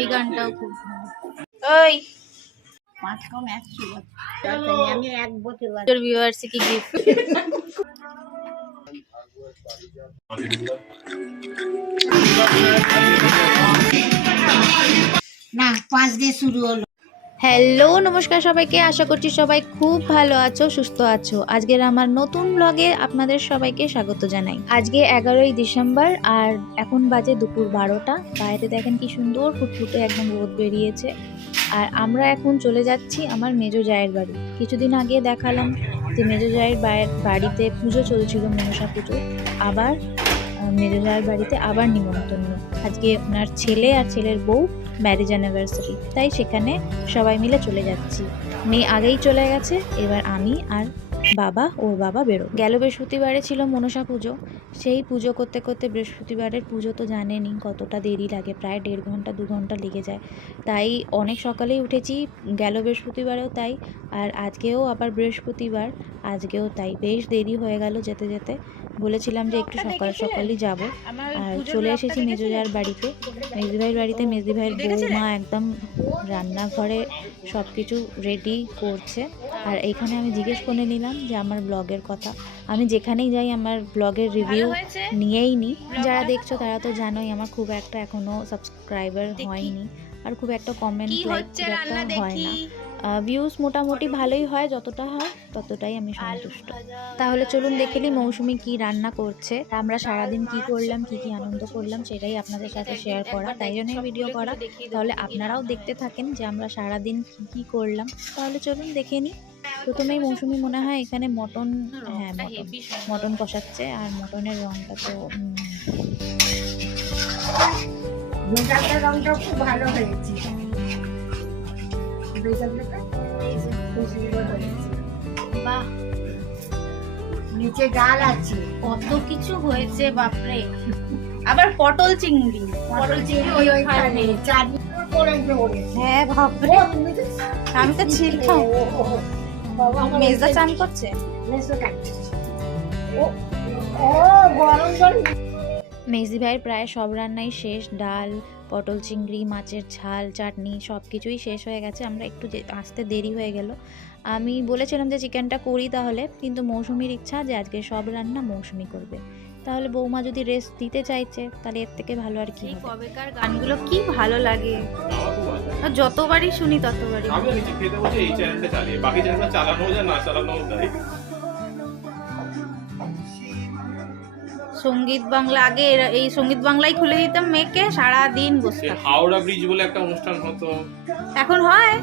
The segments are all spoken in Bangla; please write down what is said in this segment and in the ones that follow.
এই গানটাও খুব ওই 5 কম 100 আমি 1 বছর ভিউয়ার্স কি গিফট না 5 দিয়ে শুরু হলো। হ্যালো নমস্কার সবাইকে, আশা করছি সবাই খুব ভালো আছো, সুস্থ আছো। আজকের আমার নতুন ব্লগে আপনাদের সবাইকে স্বাগত জানাই। আজকে 11ই ডিসেম্বর আর এখন বাজে দুপুর 12টা। বাইরে দেখেন কি সুন্দর ফুটফুটে একদম রোদ বেরিয়েছে। আর আমরা এখন চলে যাচ্ছি আমার মেজো জায়ের বাড়ি। কিছুদিন আগে দেখালাম যে মেজো জায়ের বাড়িতে পুজো চলছিল, মনসা পুজো। আবার মেজো জায়ের বাড়িতে আবার নিমন্ত্রণ। আজকে ওনার ছেলে আর ছেলের বউ ম্যারেজ অ্যানিভার্সারি, তাই সেখানে সবাই মিলে চলে যাচ্ছি। মেয়ে আগেই চলে গেছে, এবার আমি আর ওর বাবা বেরো গেল। বৃহস্পতিবারে ছিল মনসা পুজো, সেই পুজো করতে করতে বৃহস্পতিবারের পুজো তো জানেনই কতটা দেরি লাগে, প্রায় 1.5 ঘন্টা 2 ঘন্টা লেগে যায়। তাই অনেক সকালেই উঠেছি, গেল বৃহস্পতিবারেও তাই, আর আজকেও আবার বৃহস্পতিবার, আজকেও তাই। বেশ দেরি হয়ে গেল যেতে যেতে। বলেছিলাম যে একটু সকাল সকালই যাব, আর চলে এসেছি মেজো জায়ের বাড়িতে। মেজদি ভাইয়ের বাড়িতে মেজদি ভাইয়ের বৌমা একদম রান্নাঘরে সব কিছু রেডি করছে। আর এইখানে আমি জিজ্ঞেস করে নিলাম যে আমার ব্লগের কথা। আমি যেখানেই যাই আমার ব্লগের রিভিউ নিয়েই নিই। যারা দেখছো তারা তো জানোই আমার খুব একটা এখনও সাবস্ক্রাইবার হয়নি, আর খুব একটা কমেন্ট লাইক খুব একটা হয় না। ভিউজ মোটামুটি ভালোই হয়, যতটা হয় ততটাই আমি সন্তুষ্ট। তাহলে চলুন দেখে নিই মৌসুমি কি রান্না করছে। আমরা সারাদিন কি করলাম, কি কি আনন্দ করলাম সেটাই আপনাদের সাথে শেয়ার করা, তাই জন্যই ভিডিও করা। তাহলে আপনারাও দেখতে থাকেন যে আমরা সারাদিন কি করলাম। তাহলে চলুন দেখে নিই। প্রথমেই মৌসুমি মনে হয় এখানে মটন কষাচ্ছে, আর মটনের রংটা তো রংটা খুব ভালো হয়েছে। বাহ, নিচে ডাল আছে, কত কিছু হয়েছে বাপরে। আবার পটল চিংড়ি ওইখানে চাটনি করে দেবে। হ্যাঁ বাপরে, আমি তো ছিলাম। মেজদা চান করছে। মেজদি ভাইয়ের প্রায় সব রান্নাই শেষ, ডাল, পটল চিংড়ি, মাছের ঝাল, চাটনি সব কিছুই শেষ হয়ে গেছে। আমরা একটু আসতে দেরি হয়ে গেল। আমি বলেছিলাম যে চিকেনটা করি তাহলে, কিন্তু মৌসুমির ইচ্ছা যে আজকে সব রান্না মৌসুমি করবে। তাহলে বৌমা যদি রেস্ট দিতে চাইছে তাহলে এর থেকে ভালো আর কি। কবেকার গানগুলো কি ভালো লাগে, যতবারই শুনি ততবারই। আমি নিচে খেতে বসে এই চ্যানেলটা চালিয়ে, বাকি চ্যানেলটা চালানো যায় না চালানো যায়। সঙ্গীত বাংলা, আগে এই সঙ্গীত বাংলাই খুলে দিতাম মেয়েকে, সারা দিন বসে থাকতাম। হাওড়া ব্রিজ বলে একটা অনুষ্ঠান হতো, এখন হয়।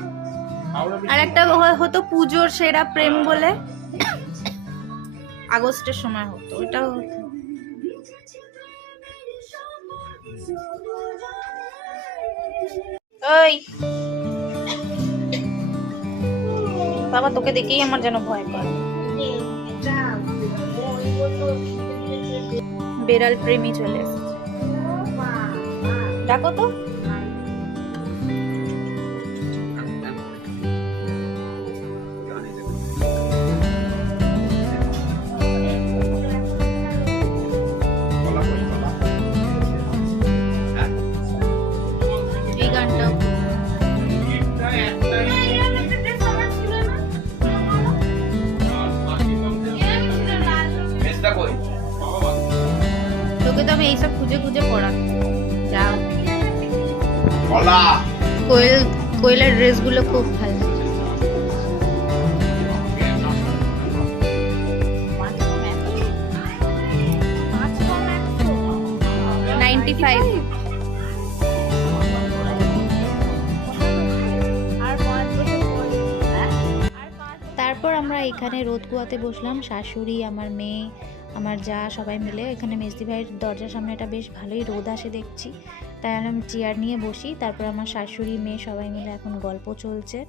হাওড়া ব্রিজ আর একটা হতো পুজোর সেরা প্রেম বলে, আগস্টের সময় হতো, ওটাও হতো। ওই বাবা, তোকে দেখেই আমার যেন ভয় করে। বেড়াল প্রেমী চলে এসেছে, ডাকো তো। এই গানটাও তোকে তো আমি এইসব খুঁজে খুঁজে পড়াচ্ছি। যাও, কোয়েলের ড্রেসগুলো খুব ভালো। 95। তারপর আমরা এখানে রোদ কুয়াতে বসলাম, শাশুড়ি, আমার মেয়ে, আমার যা, সবাই মিলে। এখানে মেজদি ভাইয়ের দরজার সামনে এটা বেশ ভালোই রোদ আসে দেখছি, তাই আমি চেয়ার নিয়ে বসি। তারপর আমার শাশুড়ি, মেয়ে সবাই মিলে এখন গল্প চলছে।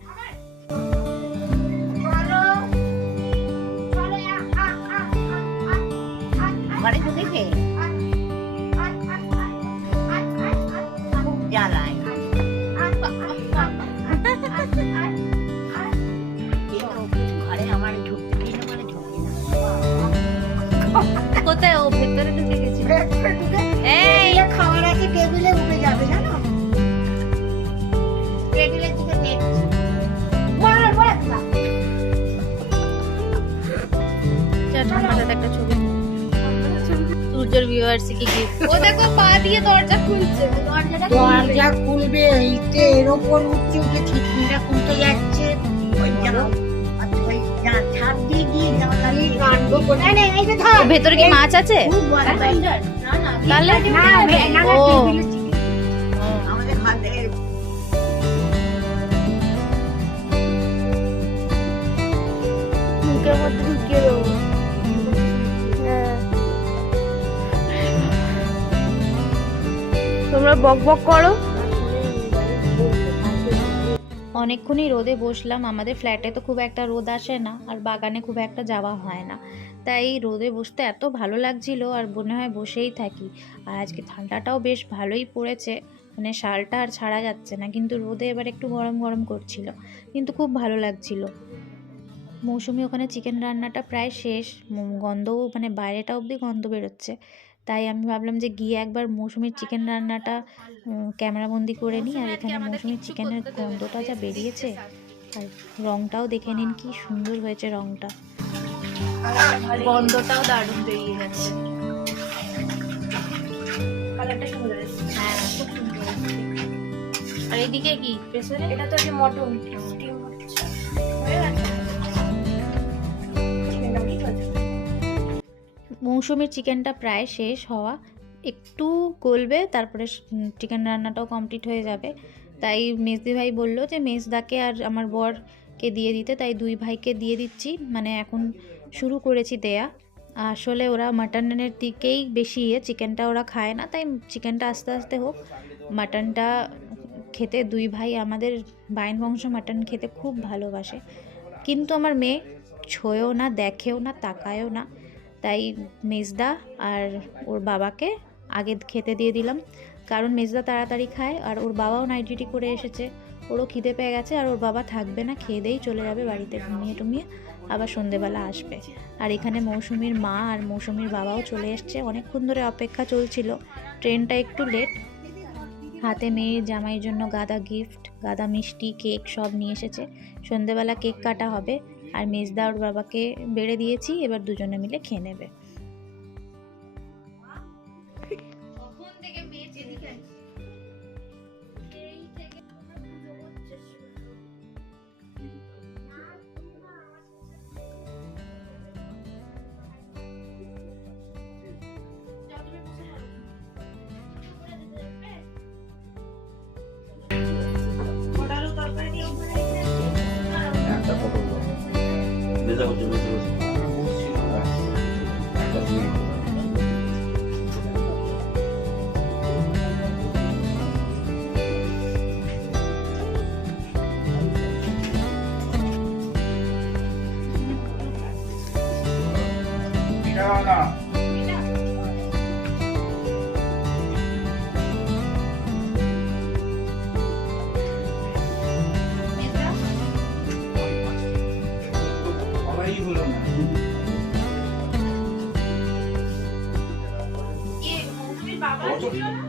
কোথায় ও ভেতরে ঢুকে গেছে? এই খাবার আছে টেবিলে উঠে যাবে, জানো? পুজোর ভিউয়ার্সকে গিফট। ও দেখো পা দিয়ে দরজা খুলছে, দরজা খুলবে এইতে এর ওপর উঠছে উঠে ছিটকিটা খুলতে যাচ্ছে ওই ছাদ দিয়ে গিয়ে জানলা দিয়ে কাটবো কোথায় নেই এই যে ধর ভেতরে কি মাছ আছে? খুব বড় তাহলে ও আমাদের হাতে মুখের মধ্যে ঢুকিয়ে দেবো। তোমরা বক বক করো। অনেকক্ষণই রোদে বসলাম। আমাদের ফ্ল্যাটে তো খুব একটা রোদ আসে না, আর বাগানে খুব একটা যাওয়া হয় না, তাই রোদে বসতে এত ভালো লাগছিল আর মনে হয় বসেই থাকি। আর আজকে ঠান্ডাটাও বেশ ভালোই পড়েছে, মানে শালটা আর ছাড়া যাচ্ছে না, কিন্তু রোদে এবার একটু গরম গরম করছিল, কিন্তু খুব ভালো লাগছিল। মৌসুমি ওখানে চিকেন রান্নাটা প্রায় শেষ, গন্ধও মানে বাইরেটা অবধি গন্ধ বেরোচ্ছে, তাই আমি ভাবলাম যে গিয়ে একবার মৌসুমির চিকেন রান্নাটা ক্যামেরাবন্দি করে নিই। আর এখানে মৌসুমির চিকেনের গন্ধটা যা বেরিয়েছে, আর রংটাও দেখে নিন কি সুন্দর হয়েছে রংটা, গন্ধটাও দারুণ বেরিয়ে যাচ্ছে। কালারটা সুন্দর এসেছে, হ্যাঁ খুব সুন্দর এসেছে। আর এদিকে কি প্রেসারে এটা তো যে মটন স্টিম হচ্ছে হয়ে গেছে। মৌসুমির চিকেনটা প্রায় শেষ হওয়া, একটু গলবে, তারপরে চিকেন রান্নাটাও কমপ্লিট হয়ে যাবে। তাই মেজদি ভাই বললো যে মেজদাকে আর আমার বরকে দিয়ে দিতে, তাই দুই ভাইকে দিয়ে দিচ্ছি। মানে এখন শুরু করেছি দেয়া। আসলে ওরা মাটনের দিকেই বেশি চিকেনটা ওরা খায় না, তাই চিকেনটা আস্তে আস্তে হোক। মাটনটা খেতে দুই ভাই আমাদের বাইন বংশ মাটন খেতে খুব ভালোবাসে, কিন্তু আমার মেয়ে ছোঁয়েও না, দেখেও না, তাকায়ও না। তাই মেজদা আর ওর বাবাকে আগে খেতে দিয়ে দিলাম, কারণ মেজদা তাড়াতাড়ি খায় আর ওর বাবাও নাইট ডিউটি করে এসেছে, ওরও খিদে পেয়ে গেছে। আর ওর বাবা থাকবে না, খেয়ে দিয়েই চলে যাবে বাড়িতে, ঘুমিয়ে টুমিয়ে আবার সন্ধেবেলা আসবে। আর এখানে মৌসুমির মা আর মৌসুমির বাবাও চলে এসছে, অনেকক্ষণ ধরে অপেক্ষা চলছিল, ট্রেনটা একটু লেট। হাতে মেয়ের জামাইয়ের জন্য গাদা গিফট, গাদা মিষ্টি, কেক সব নিয়ে এসেছে। সন্ধেবেলা কেক কাটা হবে, আর মেজদা ওর বাবাকে বেড়ে দিয়েছি, এবার দুজনে মিলে খেয়ে নেবে।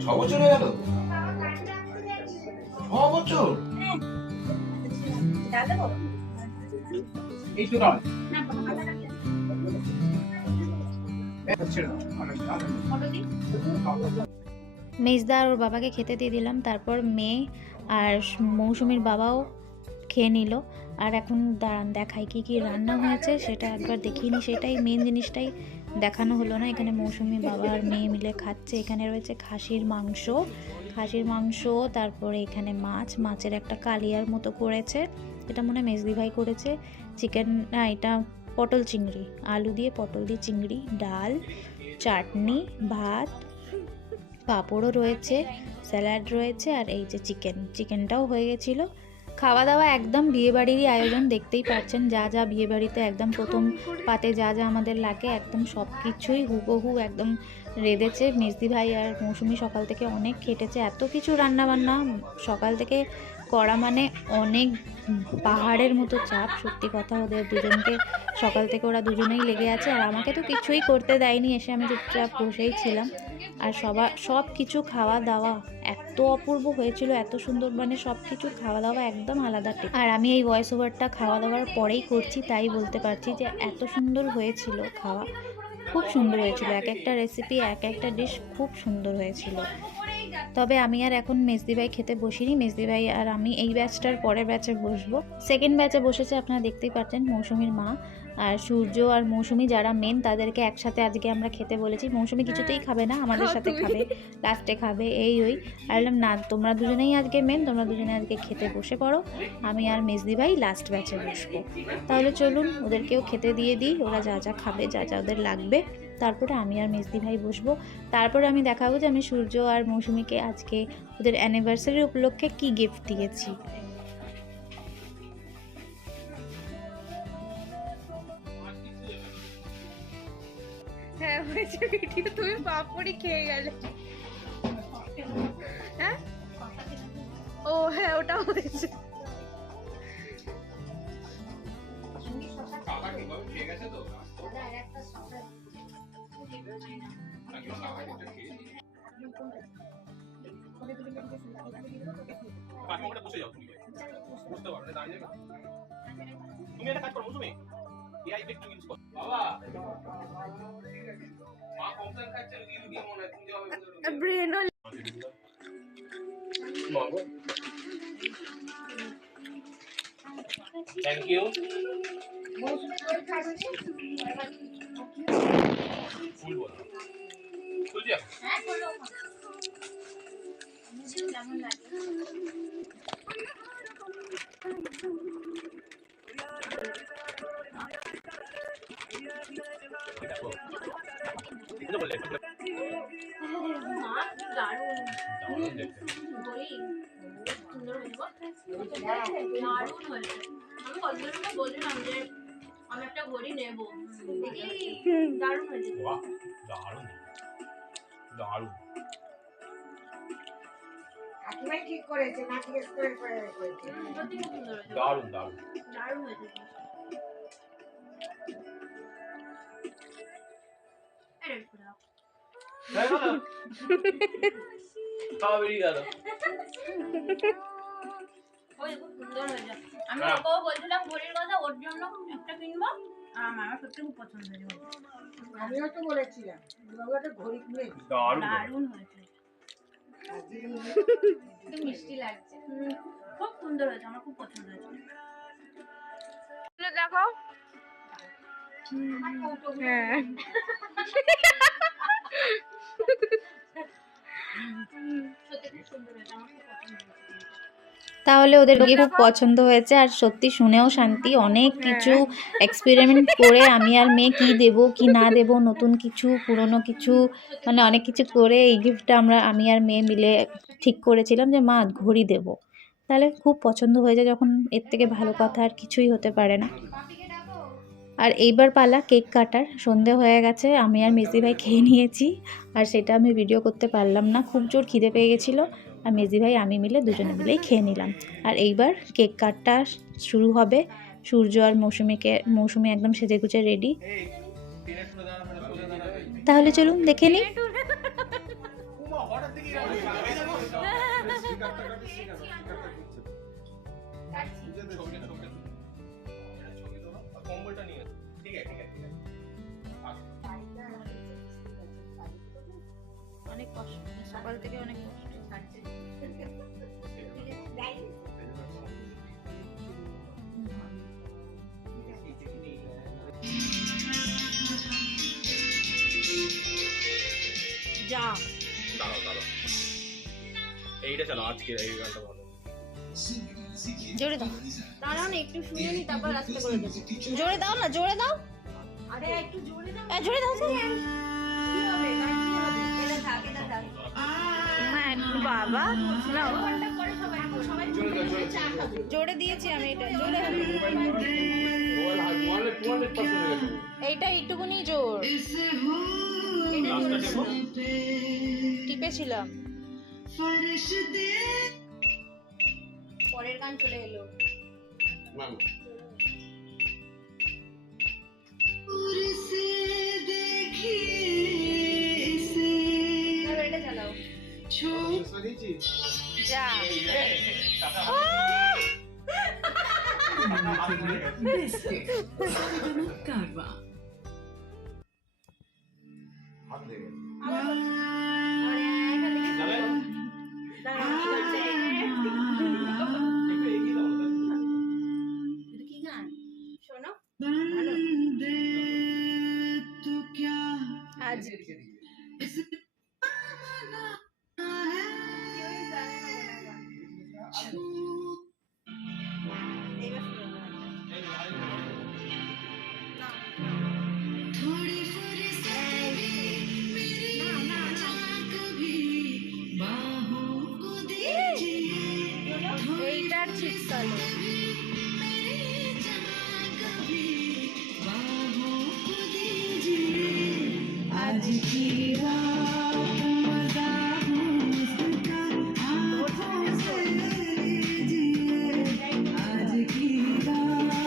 ছ বছর হয়ে গেল, 6 বছর এই তো নয়। মেজদা আর ওর বাবাকে খেতে দিয়ে দিলাম, তারপর মেয়ে আর মৌসুমির বাবাও খেয়ে নিল। আর এখন দাঁড়ান দেখাই কি কি রান্না হয়েছে, সেটা একবার দেখিনি, সেটাই মেন জিনিসটাই দেখানো হলো না। এখানে মৌসুমি বাবা আর মেয়ে মিলে খাচ্ছে। এখানে রয়েছে খাসির মাংস, তারপরে এখানে মাছের একটা কালিয়ার মতো করেছে, এটা মনে হয় মেজদি ভাই করেছে। চিকেন না, এটা পটল চিংড়ি, আলু দিয়ে পটল দিয়ে চিংড়ি, ডাল, চাটনি, ভাত, পাঁপড়ও রয়েছে, স্যালাড রয়েছে, আর এই যে চিকেনটাও হয়ে গেছিলো। খাওয়া দাওয়া একদম বিয়েবাড়িরই আয়োজন, দেখতেই পাচ্ছেন যা যা বিয়েবাড়িতে একদম প্রথম পাতে যা যা আমাদের লাগে একদম সব কিছুই হুবহু একদম রেঁধেছে মেজদি ভাই। আর মৌসুমি সকাল থেকে অনেক খেটেছে, এত কিছু রান্নাবান্না সকাল থেকে করা মানে অনেক পাহাড়ের মতো চাপ, সত্যি কথা। ওদের দুজনকে সকাল থেকে ওরা দুজনেই লেগে আছে, আর আমাকে তো কিছুই করতে দেয়নি, এসে আমি চুপচাপ বসেই ছিলাম। আর সব কিছু খাওয়া দাওয়া এত অপূর্ব হয়েছিল, এত সুন্দর, মানে সব কিছু খাওয়া দাওয়া একদম আলাদা। আর আমি এই ভয়েস ওভারটা খাওয়া দাওয়ার পরেই করছি, তাই বলতে পারছি যে এত সুন্দর হয়েছিল খাওয়া। খুব সুন্দর হয়েছিল, এক একটা রেসিপি এক একটা ডিশ খুব সুন্দর হয়েছিল। তবে আমি আর এখন মেজদি ভাই খেতে বসিনি, মেজদি ভাই আর আমি এই ব্যাচটার পরের ব্যাচে বসবো। সেকেন্ড ব্যাচে বসেছে, আপনারা দেখতেই পাচ্ছেন মৌসুমীর মা আর সূর্য আর মৌসুমী যারা মেন তাদেরকে একসাথে আজকে আমরা খেতে বলেছি। মৌসুমী কিছুতেই খাবে না, আমাদের সাথে খাবে, লাস্টে খাবে, এই ওই। আর বললাম না, তোমরা দুজনেই আজকে মেন, তোমরা দুজনে আজকে খেতে বসে পড়ো, আমি আর মেজদি ভাই লাস্ট ব্যাচে বসবো। তাহলে চলুন ওদেরকেও খেতে দিয়ে দিই, ওরা যা যা খাবে, যা যা ওদের লাগবে, তারপরে আমি আর মেজদি ভাই বসবো। তারপরে আমি দেখাবো যে আমি সূর্য আর মৌসুমীকে আজকে ওদের অ্যানিভার্সারি উপলক্ষে কি গিফট দিয়েছি। হ্যাঁ হয়েছে ভিডিও, তুমি পাপড়ি খেয়ে গেলে। হ্যাঁ ও হ্যাঁ ওটা হয়েছে। কাকা কিভাবে খেয়ে গেছে তো নাকি কাকা এটা খেয়েছি। কাকিমাটা বসে যাও, তুমি বুঝতে পারো না, দাঁড়িয়ে যাবে। তুমি একটা কাজ করো মৌসুমী, এআই একটু ইউজ করো বাবা। মা কমপ্লেন খাচ্ছে লুকিয়ে লুকিয়ে, মনে হয় তুমি যাবে ব্রেন মাগো। Thank you. ফুল বলো, ফুল দিয়া। হ্যাঁ বলো কেমন লাগে। এটা বলে মা দারুণ দারুণ দেখতে। ঘড়ি সুন্দর হয়েছে, দারুণ হয়েছে। আমি কতদিন বলছিলাম যে আমি একটা ঘড়ি নেবো, দারুণ হয়েছে। বাহ দারুণ দারুণ। কাকিমাই ঠিক করেছে, না ঠিক করে করেছে। সত্যি খুব সুন্দর হয়েছে, দারুণ দারুণ দারুণ হয়েছে। খাওয়া বেরিয়ে গেল। ওই খুব সুন্দর হয়েছে। আমি ওকেও বলছিলাম ঘড়ির কথা, ওর জন্য একটা কিনবো, আর আমার সত্যি খুব পছন্দ হয়েছে। আমিও তো বলেছিলাম একটা ঘড়ি কিনে দিই। দারুণ হয়েছে, একটু মিষ্টি লাগছে, খুব সুন্দর হয়েছে, আমার খুব পছন্দ হয়েছে। দেখো হ্যাঁ সত্যি খুব সুন্দর হয়েছে, আমার খুব পছন্দ হয়েছে। তাহলে ওদের খুব পছন্দ হয়েছে, আর সত্যি শুনেও শান্তি, অনেক কিছু এক্সপেরিমেন্ট করে আমি আর মেয়ে কি দেব কি না দেব, নতুন কিছু পুরনো কিছু, মানে অনেক কিছু করে এই গিফটটা আমি আর মেয়ে মিলে ঠিক করেছিলাম যে মা ঘড়ি দেব। তাহলে খুব পছন্দ হয়েছে যখন, এর থেকে ভালো কথা আর কিছুই হতে পারে না। আর এইবার পালা কেক কাটার। সন্ধে হয়ে গেছে, আমি আর মেজদি ভাই খেয়ে নিয়েছি, আর সেটা আমি ভিডিও করতে পারলাম না, খুব জোর খিদে পেয়ে গেছিলো। আর মেজদি ভাই আমি মিলে দুজনে মিলেই খেয়ে নিলাম। আর এইবার কেক কাটটা শুরু হবে। সূর্য আর মৌসুমি একদম সেজে গুজে রেডি। তাহলে চলুন দেখে নিই। অনেক কষ্ট, সকাল থেকে অনেক কষ্ট। যা দাঁড়াও এইটা চালো, আজকে এই গানটা ভালো। জোরে দাও, দাঁড়াও না একটু শুনে নি, তারপর আস্তে করে দেবো। জোরে দাও না, জোরে দাও, আরে একটু জোরে দাও। জোরে দাও। কি হবে গান কি হবে, এটা থাক এটা থাক। বাবা না ওখানটা করে সবাই চা খাবে। জোরে দিয়েছি আমি, এটা জোরে, এইটা একটুকুনি জোর টিপেছিলাম। পরের গান চলে এলো। এটা চালাও। যা যাবে? একটু এগিয়ে দাও না। শোনো আজ এইটার শীতকালে आज की रात मजा उसका आँखों से लीजिए आज की रात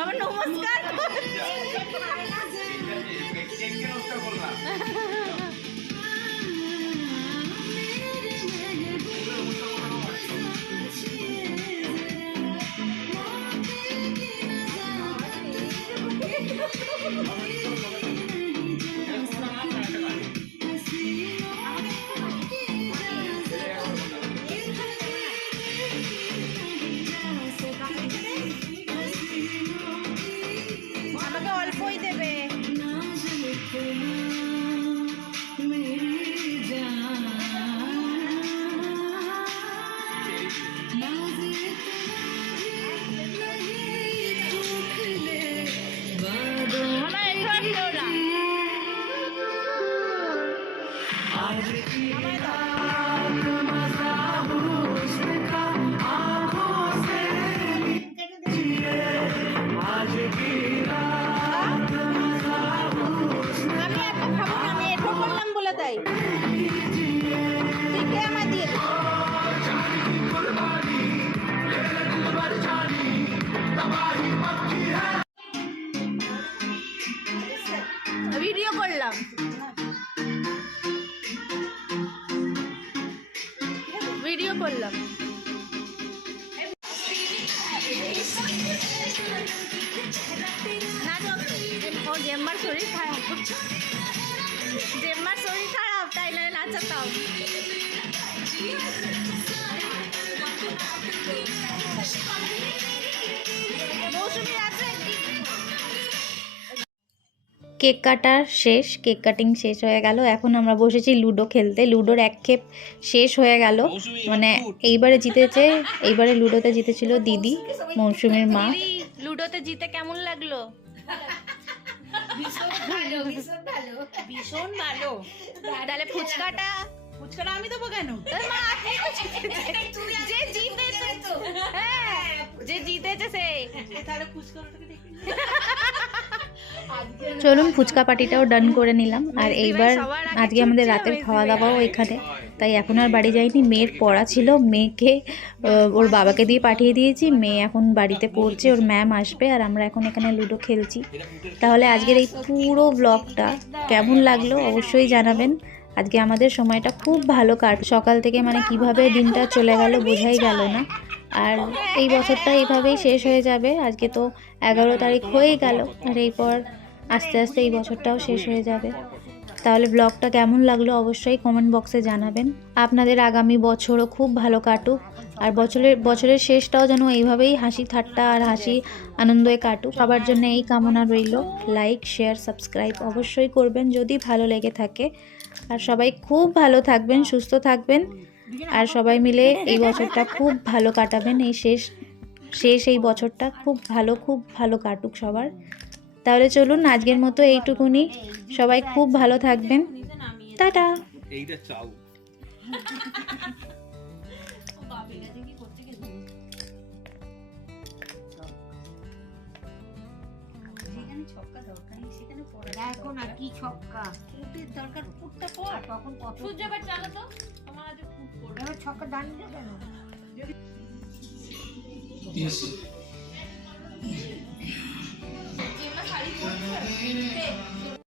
আমার নমস্কার আমাকে অল্পই দেবে আমি এত খাবো না আমি এটো করলাম বলে তাই তুই কে আমার দিয়ে দে। ভিডিও করলাম ভিডিও করলাম না গো, ও জেম্মার শরীর খারাপ জেম্মার শরীর খারাপ তাই নয় নাচাতাম মৌসুমি আছে কেক কাটার শেষ কেক কাটিং শেষ হয়ে গেল এখন আমরা বসেছি লুডো খেলতে লুডোর এক খেপ শেষ হয়ে গেল মানে এইবারে জিতেছে এইবারে লুডোতে জিতেছিল দিদি মৌসুমীর মা লুডোতে জিতে কেমন লাগলো ভীষণ ভালো তাহলে ফুচকাটা আমি দেবো কেন যে জিতেছে হ্যাঁ যে জিতেছে সে তাহলে ফুচকাটাকে দেখি চলুন ফুচকা পার্টিটাও ডান করে নিলাম আর এইবার আজকে আমাদের রাতের খাওয়া দাওয়াও এখানে তাই এখন আর বাড়ি যাইনি মেয়ের পড়া ছিল মেয়েকে ওর বাবাকে দিয়ে পাঠিয়ে দিয়েছি মেয়ে এখন বাড়িতে পড়ছে ওর ম্যাম আসবে আর আমরা এখন এখানে লুডো খেলছি তাহলে আজকের এই পুরো ব্লগটা কেমন লাগলো অবশ্যই জানাবেন আজকে আমাদের সময়টা খুব ভালো কাট সকাল থেকে মানে কিভাবে দিনটা চলে গেল বোঝাই গেল না আর এই বছরটা এইভাবেই শেষ হয়ে যাবে। আজকে তো 11 তারিখ হয়ে গেল, আর এরপর আস্তে আস্তে এই বছরটাও শেষ হয়ে যাবে। তাহলে ব্লগটা কেমন লাগলো অবশ্যই কমেন্ট বক্সে জানাবেন। আপনাদের আগামী বছরও খুব ভালো কাটুক, আর বছরের শেষটাও যেন এইভাবেই হাসি ঠাট্টা আর হাসি আনন্দে কাটুক। সবার জন্য এই কামনা রইল। লাইক, শেয়ার, সাবস্ক্রাইব অবশ্যই করবেন যদি ভালো লেগে থাকে। আর সবাই খুব ভালো থাকবেন, সুস্থ থাকবেন, আর সবাই মিলে এই বছরটা খুব ভালো কাটাবেন। এই শেষ এই বছরটা খুব ভালো কাটুক সবার। তাহলে চলুন আজকের মতো এইটুকুনি। সবাই খুব ভালো থাকবেন। টাটা। এইটা চাও বাপের কাছে কি করতে গেছে? দেখো না কি ছক্কা, আর তখন কত সূর্য এবার চালাতো আমার আজ খুব পড়বে। এবার ছক্কা দাঁড়িয়ে কেন? Yes.